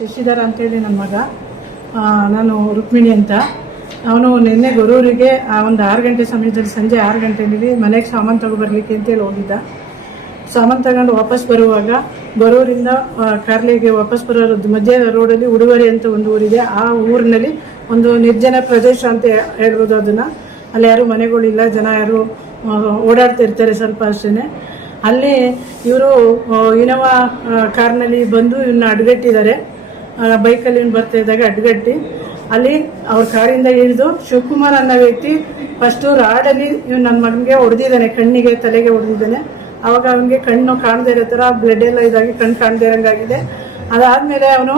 ಶಶಿಧರ್ ಅಂತೇಳಿ ನನ್ನ ಮಗ. ನಾನು ರುಕ್ಮಿಣಿ ಅಂತ. ಅವನು ನಿನ್ನೆ ಗೊರೂರಿಗೆ ಒಂದು 6 ಗಂಟೆ ಸಮಯದಲ್ಲಿ, ಸಂಜೆ 6 ಗಂಟೆಯಲ್ಲಿ ಮನೆಗೆ ಸಾಮಾನು ತಗೊಬರ್ಲಿಕ್ಕೆ ಅಂತೇಳಿ ಹೋಗಿದ್ದ. ಸಾಮಾನು ತಗೊಂಡು ವಾಪಸ್ ಬರುವಾಗ ಗೊರೂರಿಂದ ಕಾರ್ಲಿಗೆ ವಾಪಸ್ ಬರೋ ಮಧ್ಯ ರೋಡಲ್ಲಿ ಉಡುವರಿ ಅಂತ ಒಂದು ಊರಿದೆ. ಆ ಊರಿನಲ್ಲಿ ಒಂದು ನಿರ್ಜನ ಪ್ರದೇಶ ಅಂತ ಹೇಳ್ಬೋದು ಅದನ್ನು. ಅಲ್ಲಿ ಯಾರು ಮನೆಗಳಿಲ್ಲ, ಜನ ಯಾರು ಓಡಾಡ್ತಾ ಇರ್ತಾರೆ ಸ್ವಲ್ಪ ಅಷ್ಟೇ. ಅಲ್ಲಿ ಇವರು ಇನೋವಾ ಕಾರ್ನಲ್ಲಿ ಬಂದು ಇವನ್ನ ಅಡ್ಗಟ್ಟಿದ್ದಾರೆ. ಬೈಕಲ್ಲಿ ಇವ್ನು ಬರ್ತಾ ಇದ್ದಾಗ ಅಡ್ಗಟ್ಟಿ ಅಲ್ಲಿ ಅವ್ರ ಕಾರಿಂದ ಇಳಿದು ಶಿವಕುಮಾರ್ ಅನ್ನೋ ವ್ಯಕ್ತಿ ಫಸ್ಟು ರಾಡಲ್ಲಿ ಇವ್ನು ನನ್ನ ಮಗನಿಗೆ ಹೊಡೆದಿದ್ದಾನೆ, ಕಣ್ಣಿಗೆ ತಲೆಗೆ ಹೊಡೆದಿದ್ದಾನೆ. ಅವಾಗ ಅವನಿಗೆ ಕಣ್ಣು ಕಾಣದೇ ಇರೋ ಥರ ಬ್ಲಡ್ ಎಲ್ಲ ಇದಾಗಿ ಕಣ್ಣು ಕಾಣದೇ ಇರೋಂಗಾಗಿದೆ. ಅದಾದಮೇಲೆ ಅವನು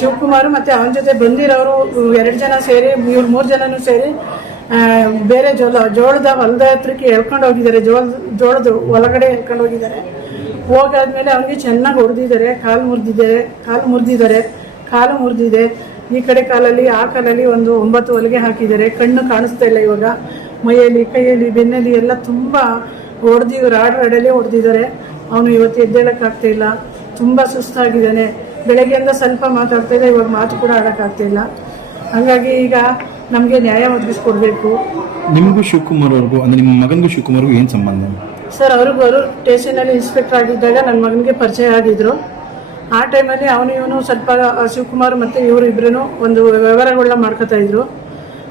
ಶಿವಕುಮಾರ್ ಮತ್ತು ಅವನ ಜೊತೆ ಬಂದಿರೋರು 2 ಜನ ಸೇರಿ, ಇವ್ರು 3 ಜನನೂ ಸೇರಿ ಬೇರೆ ಜೋಳದ ಹೊಲದ ಹತ್ರಕ್ಕೆ ಎಳ್ಕೊಂಡು ಹೋಗಿದ್ದಾರೆ. ಜೋಳದ ಒಳಗಡೆ ಎಳ್ಕೊಂಡು ಹೋಗಿದ್ದಾರೆ. ಹೋಗಾದ್ಮೇಲೆ ಅವನಿಗೆ ಚೆನ್ನಾಗಿ ಹೊಡೆದಿದ್ದಾರೆ. ಕಾಲು ಮುರಿದಿದೆ. ಈ ಕಡೆ ಕಾಲಲ್ಲಿ, ಆ ಕಾಲಲ್ಲಿ ಒಂದು 9 ಹೊಲಿಗೆ ಹಾಕಿದ್ದಾರೆ. ಕಣ್ಣು ಕಾಣಿಸ್ತಾ ಇಲ್ಲ ಇವಾಗ. ಮೈಯಲ್ಲಿ, ಕೈಯಲ್ಲಿ, ಬೆನ್ನಲ್ಲಿ ಎಲ್ಲ ತುಂಬ ರಾಡಲ್ಲಿ ಹೊಡೆದಿದ್ದಾರೆ. ಅವನು ಇವತ್ತು ಎದ್ದೇಳಕ್ಕಾಗ್ತಾ ಇಲ್ಲ, ತುಂಬ ಸುಸ್ತಾಗಿದ್ದಾನೆ. ಬೆಳಗ್ಗೆಯಿಂದ ಸ್ವಲ್ಪ ಮಾತಾಡ್ತಾ ಇಲ್ಲ, ಇವಾಗ ಮಾತು ಕೂಡ ಆಡೋಕ್ಕಾಗ್ತಾಯಿಲ್ಲ. ಹಾಗಾಗಿ ಈಗ ನಮಗೆ ನ್ಯಾಯ ಒದಗಿಸ್ಕೊಡ್ಬೇಕು. ನಿಮಗೂ ಶಿವಕುಮಾರ್ ಅವ್ರಿಗೂ, ಅಂದರೆ ನಿಮ್ಮ ಮಗನಿಗೂ ಶಿವಕುಮಾರ್ಗೂ ಏನು ಸಂಬಂಧ? ಸರ್, ಅವರು ಸ್ಟೇಷನಲ್ಲಿ ಇನ್ಸ್ಪೆಕ್ಟರ್ ಆಗಿದ್ದಾಗ ನನ್ನ ಮಗನಿಗೆ ಪರಿಚಯ ಆಗಿದ್ರು. ಆ ಟೈಮಲ್ಲಿ ಇವನು ಸ್ವಲ್ಪ ಶಿವಕುಮಾರ್ ಮತ್ತು ಇವರಿಬ್ಬರೂ ಒಂದು ವ್ಯವಹಾರಗಳನ್ನ ಮಾಡ್ಕೋತಾ ಇದ್ರು.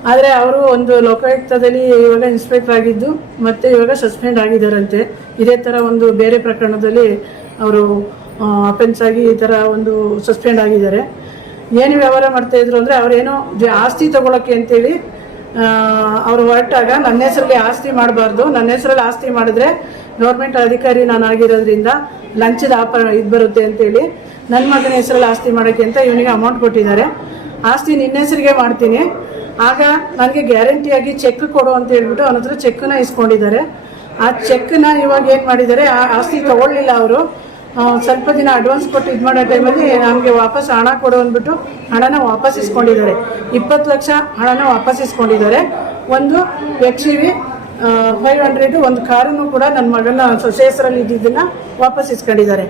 ಆದರೆ ಅವರು ಒಂದು ಲೋಕಾಯುಕ್ತದಲ್ಲಿ ಇವಾಗ ಇನ್ಸ್ಪೆಕ್ಟರ್ ಆಗಿದ್ದು ಮತ್ತು ಇವಾಗ ಸಸ್ಪೆಂಡ್ ಆಗಿದ್ದಾರಂತೆ. ಇದೇ ಥರ ಒಂದು ಬೇರೆ ಪ್ರಕರಣದಲ್ಲಿ ಅವರು ಅಫೆನ್ಸ್ ಆಗಿ ಈ ಥರ ಒಂದು ಸಸ್ಪೆಂಡ್ ಆಗಿದ್ದಾರೆ. ಏನು ವ್ಯವಹಾರ ಮಾಡ್ತಾಯಿದ್ರು ಅಂದರೆ, ಅವರೇನೋ ಆಸ್ತಿ ತಗೊಳ್ಳೋಕ್ಕೆ ಅಂತೇಳಿ ಅವರು ಹೊರಟಾಗ ನನ್ನ ಹೆಸರಲ್ಲಿ ಆಸ್ತಿ ಮಾಡಬಾರ್ದು, ನನ್ನ ಹೆಸರಲ್ಲಿ ಆಸ್ತಿ ಮಾಡಿದ್ರೆ ಗೌರ್ಮೆಂಟ್ ಅಧಿಕಾರಿ ನಾನು ಆಗಿರೋದ್ರಿಂದ ಲಂಚದ ಇದು ಬರುತ್ತೆ ಅಂತೇಳಿ ನನ್ನ ಮಗನ ಹೆಸರಲ್ಲಿ ಆಸ್ತಿ ಮಾಡೋಕ್ಕೆ ಅಂತ ಇವನಿಗೆ ಅಮೌಂಟ್ ಕೊಟ್ಟಿದ್ದಾರೆ. ಆಸ್ತಿ ನಿನ್ನ ಹೆಸರಿಗೆ ಮಾಡ್ತೀನಿ, ಆಗ ನನಗೆ ಗ್ಯಾರಂಟಿಯಾಗಿ ಚೆಕ್ ಕೊಡು ಅಂತ ಹೇಳ್ಬಿಟ್ಟು ಅವನ ಹತ್ರ ಚೆಕ್ಕನ್ನ ಇಸ್ಕೊಂಡಿದ್ದಾರೆ. ಆ ಚೆಕ್ಕನ್ನ ಇವಾಗ ಏನು ಮಾಡಿದ್ದಾರೆ, ಆ ಆಸ್ತಿ ತಗೊಳ್ಳಿಲ್ಲ ಅವರು. ಸ್ವಲ್ಪ ದಿನ ಅಡ್ವಾನ್ಸ್ ಕೊಟ್ಟು ಇದು ಮಾಡೋ ಟೈಮಲ್ಲಿ ನಮಗೆ ವಾಪಸ್ ಹಣ ಕೊಡು ಅಂದ್ಬಿಟ್ಟು ಹಣನ ವಾಪಸ್ ಇಸ್ಕೊಂಡಿದ್ದಾರೆ. 20 ಲಕ್ಷ ಹಣನ ವಾಪಸ್ ಇಸ್ಕೊಂಡಿದ್ದಾರೆ. ಒಂದು XUV 500, ಒಂದು ಕಾರನ್ನು ಕೂಡ ನನ್ನ ಮಗನ ಸೊಸೆ ಹೆಸರಲ್ಲಿ ಇದ್ದಿದ್ದನ್ನ ವಾಪಸ್ ಇಸ್ಕೊಂಡಿದ್ದಾರೆ.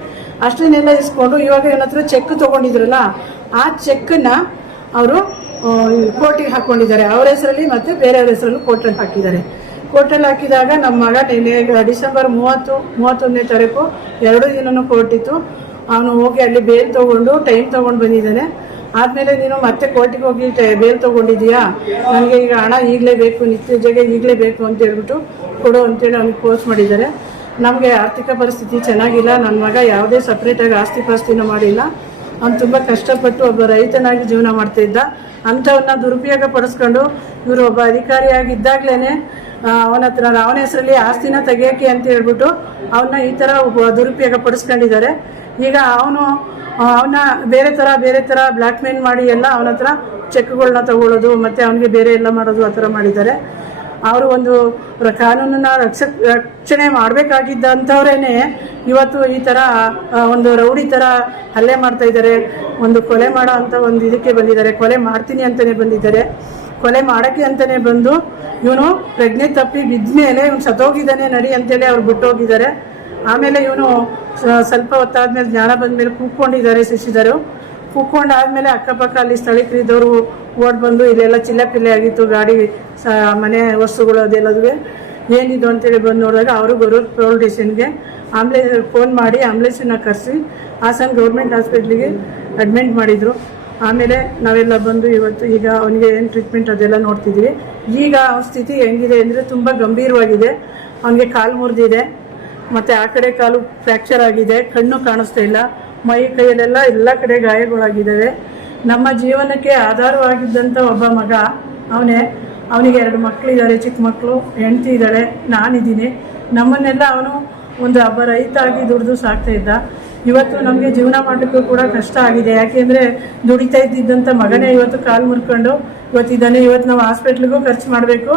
ಅಷ್ಟನ್ನೆಲ್ಲ ಇಸ್ಕೊಂಡು ಇವಾಗ ಇವನ ಹತ್ರ ಚೆಕ್ ತೊಗೊಂಡಿದ್ರಲ್ಲ, ಆ ಚೆಕ್ಕನ್ನ ಅವರು ಕೋರ್ಟಿಗೆ ಹಾಕ್ಕೊಂಡಿದ್ದಾರೆ. ಅವ್ರ ಹೆಸರಲ್ಲಿ ಮತ್ತು ಬೇರೆಯವ್ರ ಹೆಸರಲ್ಲೂ ಕೋರ್ಟಲ್ಲಿ ಹಾಕಿದ್ದಾರೆ. ಕೋರ್ಟಲ್ಲಿ ಹಾಕಿದಾಗ ನಮ್ಮ ಮಗ ಡಿಸೆಂಬರ್ 31ನೇ ತಾರೀಕು 2 ದಿನನೂ ಕೋರ್ಟ್ ಇತ್ತು. ಅವನು ಹೋಗಿ ಅಲ್ಲಿ ಬೇಲ್ ತೊಗೊಂಡು ಟೈಮ್ ತೊಗೊಂಡು ಬಂದಿದ್ದಾನೆ. ಆದಮೇಲೆ ನೀನು ಮತ್ತೆ ಕೋರ್ಟಿಗೆ ಹೋಗಿ ಬೇಲ್ ತೊಗೊಂಡಿದ್ದೀಯಾ, ನನಗೆ ಈಗ ಹಣ ಈಗಲೇ ಬೇಕು, ನಿತ್ಯಜೆಗೆ ಈಗಲೇ ಬೇಕು ಅಂತ ಹೇಳ್ಬಿಟ್ಟು ಕೊಡು ಅಂತೇಳಿ ಅವ್ನಿಗೆ ಫೋರ್ಸ್ ಮಾಡಿದ್ದಾರೆ. ನಮಗೆ ಆರ್ಥಿಕ ಪರಿಸ್ಥಿತಿ ಚೆನ್ನಾಗಿಲ್ಲ. ನನ್ನ ಮಗ ಯಾವುದೇ ಸಪ್ರೇಟಾಗಿ ಆಸ್ತಿ ಪಾಸ್ತಿನೂ ಮಾಡಿಲ್ಲ. ಅವ್ನು ತುಂಬ ಕಷ್ಟಪಟ್ಟು ಒಬ್ಬ ರೈತನಾಗಿ ಜೀವನ ಮಾಡ್ತಾಯಿದ್ದ. ಅಂಥವನ್ನ ದುರುಪಯೋಗ ಪಡಿಸ್ಕೊಂಡು ಇವರು ಒಬ್ಬ ಅಧಿಕಾರಿಯಾಗಿದ್ದಾಗಲೇ ಅವನ ಹೆಸರಲ್ಲಿ ಆಸ್ತಿನ ತೆಗಿಯೋಕ್ಕೆ ಅಂತ ಹೇಳ್ಬಿಟ್ಟು ಅವನ್ನ ಈ ಥರ ದುರುಪಯೋಗ ಪಡಿಸ್ಕೊಂಡಿದ್ದಾರೆ. ಈಗ ಅವನ ಬೇರೆ ಥರ ಬ್ಲ್ಯಾಕ್ ಮೇಲ್ ಮಾಡಿ ಎಲ್ಲ ಅವನ ಹತ್ರ ಚೆಕ್ಗಳನ್ನ ತಗೊಳ್ಳೋದು ಮತ್ತು ಅವನಿಗೆ ಬೇರೆ ಎಲ್ಲ ಮಾಡೋದು ಆ ಥರ ಮಾಡಿದ್ದಾರೆ. ಅವರು ಒಂದು ಕಾನೂನನ್ನ ರಕ್ಷಣೆ ಮಾಡಬೇಕಾಗಿದ್ದಂಥವ್ರೇನೆ ಇವತ್ತು ಈ ಥರ ಒಂದು ರೌಡಿ ಥರ ಹಲ್ಲೆ ಮಾಡ್ತಾ ಇದ್ದಾರೆ. ಒಂದು ಕೊಲೆ ಮಾಡೋ ಅಂಥ ಒಂದು ಇದಕ್ಕೆ ಬಂದಿದ್ದಾರೆ. ಕೊಲೆ ಮಾಡ್ತೀನಿ ಅಂತಲೇ ಬಂದಿದ್ದಾರೆ. ಕೊಲೆ ಮಾಡೋಕ್ಕೆ ಅಂತಲೇ ಬಂದು ಇವನು ಪ್ರಜ್ಞೆ ತಪ್ಪಿ ಬಿದ್ದ ಮೇಲೆ ಇವನು ಸತ್ತೋಗಿದ್ದಾನೆ ನಡಿ ಅಂತೇಳಿ ಅವ್ರು ಬಿಟ್ಟೋಗಿದ್ದಾರೆ. ಆಮೇಲೆ ಇವನು ಸ್ವಲ್ಪ ಹೊತ್ತಾದ್ಮೇಲೆ ಜ್ಞಾನ ಬಂದಮೇಲೆ ಕೂತ್ಕೊಂಡಿದ್ದಾರೆ. ಶಶಿಧರು ಕೂತ್ಕೊಂಡಾದ್ಮೇಲೆ ಅಕ್ಕಪಕ್ಕ ಅಲ್ಲಿ ಸ್ಥಳೀಕರಿದ್ದವರು ಓಡ್ ಬಂದು ಇಲ್ಲೆಲ್ಲ ಚಿಲ್ಲಪಿಲ್ಲೆ ಆಗಿತ್ತು, ಗಾಡಿ ಮನೆ ವಸ್ತುಗಳು ಅದೆಲ್ಲದುವೆ ಏನಿದು ಅಂತೇಳಿ ಬಂದು ನೋಡಿದಾಗ ಅವರು ಗೊರೂರು ಪೊಲೀಸ್ ಸ್ಟೇಷನ್ಗೆ ಫೋನ್ ಮಾಡಿ ಆಂಬುಲೆನ್ಸನ್ನ ಕರೆಸಿ ಹಾಸನ ಗೌರ್ಮೆಂಟ್ ಹಾಸ್ಪಿಟ್ಲಿಗೆ ಅಡ್ಮಿಟ್ ಮಾಡಿದರು. ಆಮೇಲೆ ನಾವೆಲ್ಲ ಬಂದು ಇವತ್ತು ಈಗ ಅವನಿಗೆ ಏನು ಟ್ರೀಟ್ಮೆಂಟ್ ಅದೆಲ್ಲ ನೋಡ್ತಿದ್ವಿ. ಈಗ ಅವನ ಸ್ಥಿತಿ ಹೆಂಗಿದೆ ಅಂದರೆ ತುಂಬ ಗಂಭೀರವಾಗಿದೆ. ಅವನಿಗೆ ಕಾಲು ಮುರಿದಿದೆ ಮತ್ತು ಆ ಕಡೆ ಕಾಲು ಫ್ರ್ಯಾಕ್ಚರ್ ಆಗಿದೆ. ಕಣ್ಣು ಕಾಣಿಸ್ತಾ ಇಲ್ಲ. ಮೈ ಕೈಯಲ್ಲೆಲ್ಲ ಎಲ್ಲ ಕಡೆ ಗಾಯಗಳಾಗಿದ್ದಾವೆ. ನಮ್ಮ ಜೀವನಕ್ಕೆ ಆಧಾರವಾಗಿದ್ದಂಥ ಒಬ್ಬ ಮಗ ಅವನಿಗೆ 2 ಮಕ್ಕಳಿದ್ದಾರೆ, ಚಿಕ್ಕ ಮಕ್ಕಳು, ಹೆಂಡತಿ ಇದ್ದಾಳೆ, ನಾನಿದ್ದೀನಿ. ನಮ್ಮನ್ನೆಲ್ಲ ಅವನು ಒಂದು ಹಬ್ಬ ರೈತ ಆಗಿ ದುಡಿದು ಸಾಕ್ತಾ ಇದ್ದ. ಇವತ್ತು ನಮಗೆ ಜೀವನ ಮಾಡಲಿಕ್ಕೂ ಕೂಡ ಕಷ್ಟ ಆಗಿದೆ. ಯಾಕೆಂದರೆ ದುಡಿತಾ ಇದ್ದಿದ್ದಂಥ ಮಗನೇ ಇವತ್ತು ಕಾಲು ಮುರ್ಕೊಂಡು ಇವತ್ತಿದ್ದಾನೆ. ಇವತ್ತು ನಾವು ಹಾಸ್ಪಿಟ್ಲಿಗೂ ಖರ್ಚು ಮಾಡಬೇಕು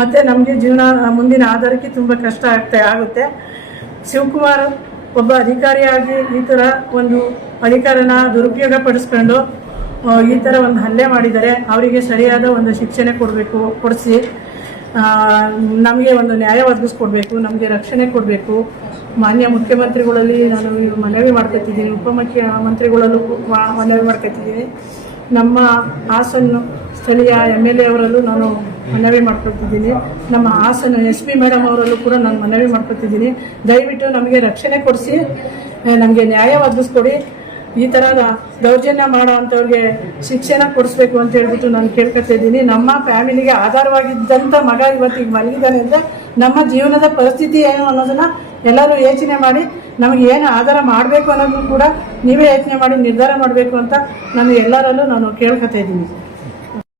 ಮತ್ತು ನಮಗೆ ಜೀವನ ಮುಂದಿನ ಆಧಾರಕ್ಕೆ ತುಂಬ ಕಷ್ಟ ಆಗುತ್ತೆ. ಶಿವಕುಮಾರ್ ಒಬ್ಬ ಅಧಿಕಾರಿಯಾಗಿ ಈ ಥರ ಒಂದು ಅಧಿಕಾರನ ದುರುಪಯೋಗ ಪಡಿಸ್ಕೊಂಡು ಈ ಥರ ಒಂದು ಹಲ್ಲೆ ಮಾಡಿದ್ದಾರೆ. ಅವರಿಗೆ ಸರಿಯಾದ ಒಂದು ಶಿಕ್ಷೆ ಕೊಡಿಸಿ ನಮಗೆ ಒಂದು ನ್ಯಾಯ ಒದಗಿಸ್ಕೊಡ್ಬೇಕು, ನಮಗೆ ರಕ್ಷಣೆ ಕೊಡಬೇಕು. ಮಾನ್ಯ ಮುಖ್ಯಮಂತ್ರಿಗಳಲ್ಲಿ ನಾನು ಮನವಿ ಮಾಡ್ಕೊತಿದ್ದೀನಿ, ಉಪಮುಖ್ಯಮಂತ್ರಿಗಳಲ್ಲೂ ಮನವಿ ಮಾಡ್ಕೊತಿದ್ದೀನಿ, ನಮ್ಮ ಹಾಸನ ಸ್ಥಳೀಯ MLA ಅವರಲ್ಲೂ ನಾನು ಮನವಿ ಮಾಡ್ಕೊತಿದ್ದೀನಿ, ನಮ್ಮ ಹಾಸನ SP ಮೇಡಮ್ ಅವರಲ್ಲೂ ಕೂಡ ನಾನು ಮನವಿ ಮಾಡ್ಕೊತಿದ್ದೀನಿ. ದಯವಿಟ್ಟು ನಮಗೆ ರಕ್ಷಣೆ ಕೊಡಿಸಿ, ನಮಗೆ ನ್ಯಾಯ ಒದಗಿಸ್ಕೊಡಿ. ಈ ಥರ ದೌರ್ಜನ್ಯ ಮಾಡೋ ಅಂಥವ್ರಿಗೆ ಶಿಕ್ಷೆನ ಕೊಡಿಸ್ಬೇಕು ಅಂತ ಹೇಳ್ಬಿಟ್ಟು ನಾನು ಕೇಳ್ಕೊತಾ ಇದ್ದೀನಿ. ನಮ್ಮ ಫ್ಯಾಮಿಲಿಗೆ ಆಧಾರವಾಗಿದ್ದಂಥ ಮಗ ಇವತ್ತಿಗೆ ಮಲಗಿದ್ದಾನೆ ಅಂದರೆ ನಮ್ಮ ಜೀವನದ ಪರಿಸ್ಥಿತಿ ಏನು ಅನ್ನೋದನ್ನು ಎಲ್ಲರೂ ಯೋಚನೆ ಮಾಡಿ ನಮಗೆ ಏನು ಆಧಾರ ಮಾಡಬೇಕು ಅನ್ನೋದನ್ನು ಕೂಡ ನೀವೇ ಯೋಚನೆ ಮಾಡಿ ನಿರ್ಧಾರ ಮಾಡಬೇಕು ಅಂತ ನಾನು ಎಲ್ಲರಲ್ಲೂ ನಾನು ಕೇಳ್ಕೊತಾ ಇದ್ದೀನಿ.